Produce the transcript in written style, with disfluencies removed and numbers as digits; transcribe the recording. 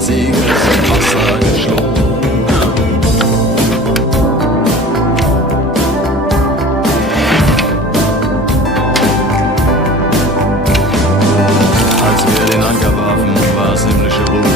als Igel zum Wasser geschluckt. Als wir den Anker warfen, war es himmlische Ruhe.